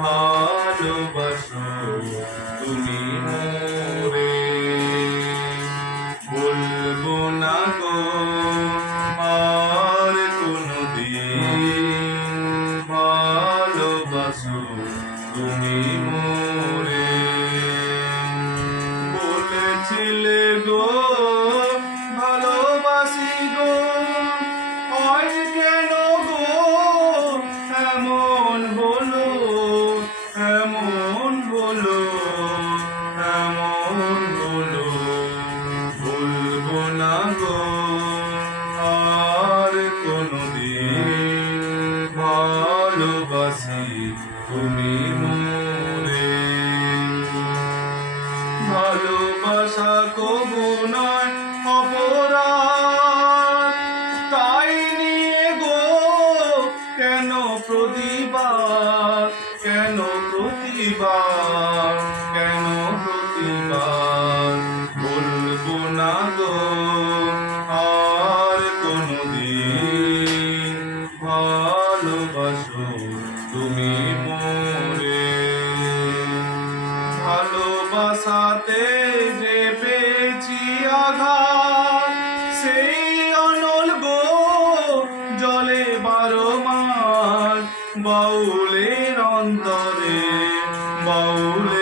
ভালোবাসো তুমি মোরে। বলবো না গো আর কোনদিন, ভালোবাসো তুমি মোরে। বলেছিলে গো ভালোবাসি গো, হয় কেন গো এমন হলো, এমন হলো, এমন হলো। বলবো না গো আর কোনদিন, ভালোবাসি তুমি মোরে। ভালোবাসা কবু নয় অপরাধ, তাই নিয়ে গো কেন প্রতিবাদ, কেন প্রতিবাদ, কেন প্রতিবাদ। বলবো না গো আর কোনদিন, ভালোবাসো তুমি মোরে। ভালোবাসাতে যে পেয়েছি আঘাত, সেই অনল গো জলে 12 মাস বাউলের অন্তরে, বাউলের